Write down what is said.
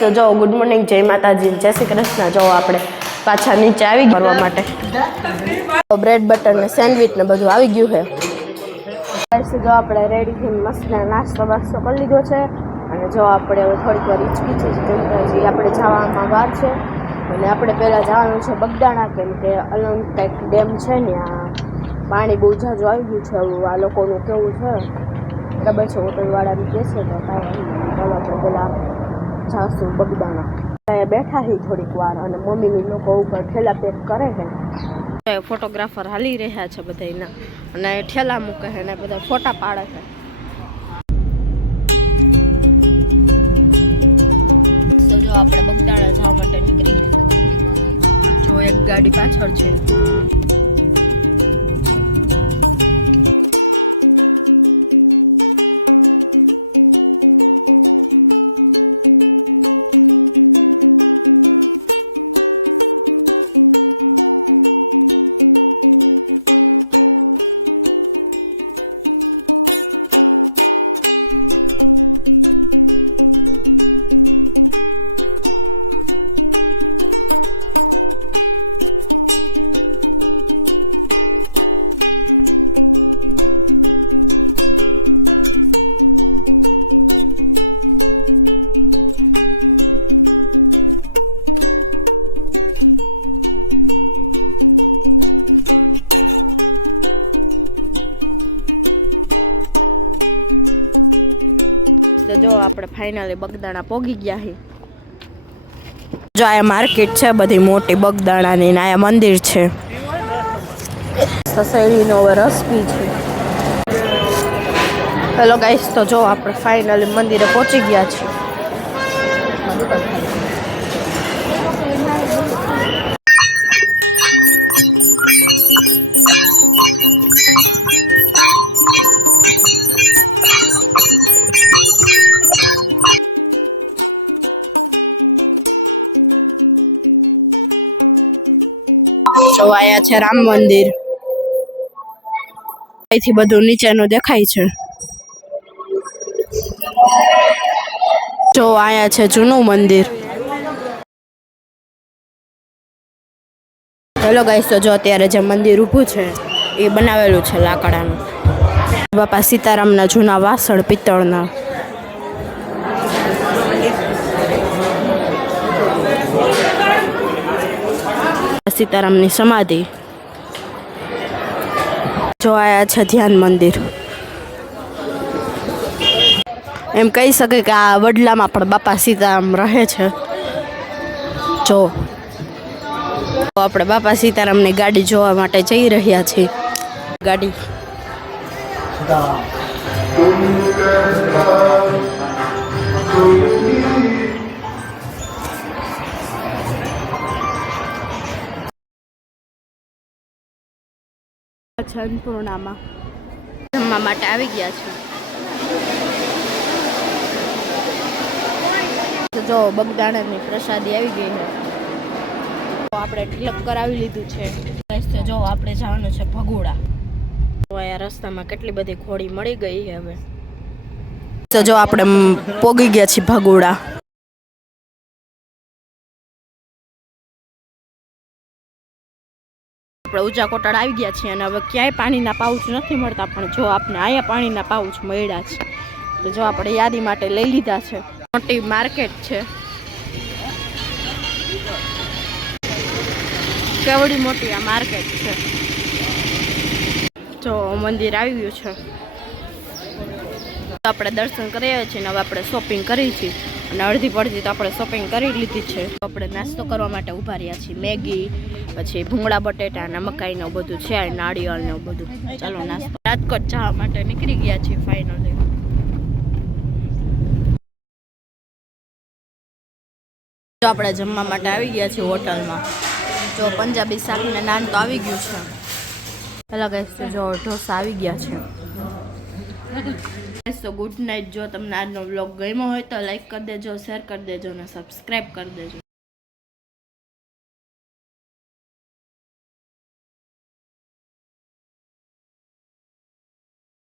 તો જો good morning, જય માતાજી, જય શ્રી કૃષ્ણ. જો આપણે પાછા નીચે આવી કરવા માટે બ્રેડ બટર ને સેન્ડવિચ ને બધું આવી ગયું છે. જો આપણે રેડી થઈને મસ્ત નાસ્તો બાસ્તો કરી લીધો છે અને જો આપણે હવે થોડીક વાર હિચકી છે કેમ કે આપણે જવામાં વાર છે અને આપણે પહેલાં જવાનું છે બગદાણા, કેમ કે અલંગ ડેમ છે ને આ પાણી બહુ જાજુ આવી ગયું છે. હવે આ લોકોનું કેવું છે ખબર છે, હોટલવાળાને કહે છે તો કાંઈ આપણે પહેલાં જાશું બગદાણા. અહીંયા બેઠા છીએ થોડીક વાર અને મમ્મીની લોકો ઉપર ઠેલા પેક કરે છે. ફોટોગ્રાફર હાલી રહ્યા છે બધાના અને ઠેલા મૂકે છે અને બધા ફોટા પાડે છે. તો જો આપણે બગદાણા જવા માટે નીકળી ગયા. જો એક ગાડી પાછળ છે. તો જો આપણે ફાઇનલી બગદાણા પહોંચી ગયા છીએ. જો આ માર્કેટ છે બધી મોટી બગદાણાની ને આ મંદિર છે. સસેડીનો રસ પી છે. હેલો ગાઈસ, તો જો આપણે ફાઇનલી મંદિરે પહોંચી ગયા છીએ. જો આયા છે રામ મંદિર. અહીંથી બધું નીચેનું દેખાય છે. જો આયા છે જૂનું મંદિર. હેલો ગાઈસ, તો જો અત્યારે જે મંદિર ઊભું છે એ બનાવેલું છે લાકડાનું. બાપા સીતારામના જૂના વાસણ પિત્તળના. સીતારામની સમાધિ. જો આયા છે ધ્યાન મંદિર. એમ કહી શકે કે આ વડલામાં પણ બાપા સીતારામ રહે છે. જો આપણે બાપા સીતારામની ગાડી જોવા માટે જઈ રહ્યા છીએ. ગાડી અન્નપૂર્ણામાં જમવા માટે આવી ગયા છે. જો બગદાણાની પ્રસાદી આવી ગઈ છે. આપણે તિલક કરાવી લીધું છે. જો આપણે જવાનું છે ભગોડા. અહીંયા રસ્તામાં કેટલી બધી ઘોડી મળી ગઈ છે. હવે તો જો આપણે પોગી ગયા છીએ ભગોડા. આપણે ઊંચા કોટડ આવી ગયા છીએ અને હવે ક્યાંય પાણીના પાઉચ નથી મળતા, પણ જો આપણે અહીંયા પાણીના પાઉચ મળ્યા છે તો જો આપણે યાદી માટે લઈ લીધા છે. મોટી માર્કેટ છે. કેવડી મોટી આ માર્કેટ છે. જો મંદિર આવી ગયું છે. આપણે દર્શન કરીએ છીએ ને હવે આપણે શોપિંગ કરી છીએ અને અડધી પડધી તો આપણે શોપિંગ કરી લીધી છે. આપણે નાસ્તો કરવા માટે ઊભા રહ્યા છીએ. મેગી, પછી ભૂંગળા બટેટા ને મકાઈનું બધું છે, નાળિયેર ને બધું. ચાલો નાસ્તો. રાજકોટ જવા માટે નીકળી ગયા છીએ ફાઇનલી. જો આપણે જમવા માટે આવી ગયા છીએ હોટલમાં. જો પંજાબી શાક ને નાન તો આવી ગયું છે. પેલા ગાઈસ તો જો ઢોસા આવી ગયા છે. તો ગુડ નાઇટ. જો તમને આજનો વ્લોગ ગમ્યો હોય તો લાઈક કરી દેજો, શેર કરી દેજો અને સબસ્ક્રાઈબ કરી દેજો.